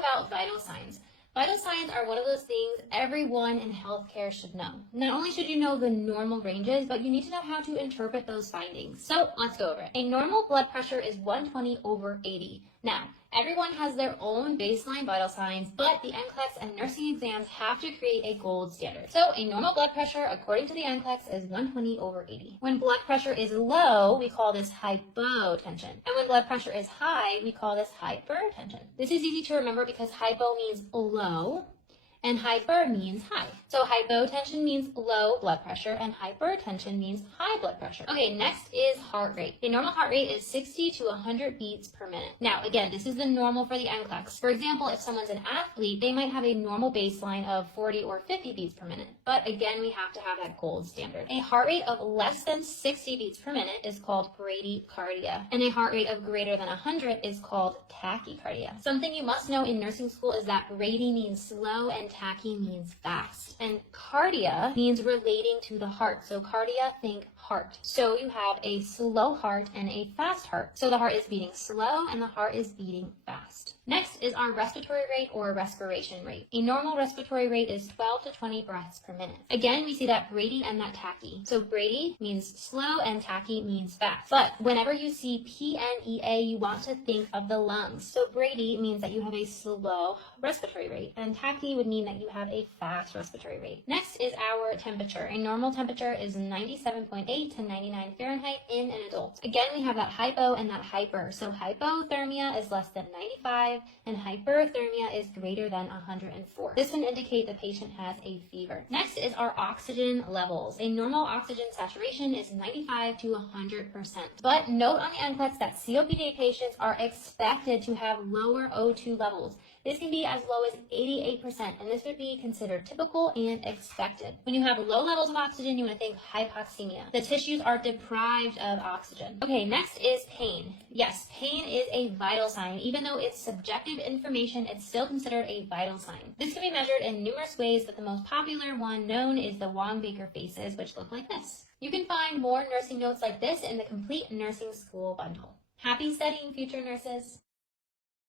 about vital signs. Vital signs are one of those things everyone in healthcare should know. Not only should you know the normal ranges, but you need to know how to interpret those findings. So let's go over it. A normal blood pressure is 120/80. Now, everyone has their own baseline vital signs, but the NCLEX and nursing exams have to create a gold standard. So a normal blood pressure, according to the NCLEX, is 120/80. When blood pressure is low, we call this hypotension. And when blood pressure is high, we call this hypertension. This is easy to remember because hypo means low, and hyper means high. So hypotension means low blood pressure and hypertension means high blood pressure. Okay, next is heart rate. A normal heart rate is 60 to 100 beats per minute. Now, again, this is the normal for the NCLEX. For example, if someone's an athlete, they might have a normal baseline of 40 or 50 beats per minute. But again, we have to have that gold standard. A heart rate of less than 60 beats per minute is called bradycardia. And a heart rate of greater than 100 is called tachycardia. Something you must know in nursing school is that brady means slow and tachy means fast. And cardia means relating to the heart. So cardia, think heart. So you have a slow heart and a fast heart. So the heart is beating slow and the heart is beating fast. Next is our respiratory rate or respiration rate. A normal respiratory rate is 12 to 20 breaths per minute. Again, we see that brady and that tachy. So brady means slow and tachy means fast. But whenever you see PNEA, you want to think of the lungs. So brady means that you have a slow respiratory rate, and tachy would mean that you have a fast respiratory rate. Next is our temperature. A normal temperature is 97.8 to 99 Fahrenheit in an adult. Again, we have that hypo and that hyper. So hypothermia is less than 95 and hyperthermia is greater than 104. This can indicate the patient has a fever. Next is our oxygen levels. A normal oxygen saturation is 95 to 100%. But note on the NCLEX that COPD patients are expected to have lower O2 levels. This can be as low as 88%, and this would be considered typical and expected. When you have low levels of oxygen, you want to think hypoxemia. The tissues are deprived of oxygen. Okay, next is pain. Yes, pain is a vital sign. Even though it's subjective information, it's still considered a vital sign. This can be measured in numerous ways, but the most popular one known is the Wong-Baker faces, which look like this. You can find more nursing notes like this in the Complete Nursing School bundle. Happy studying, future nurses!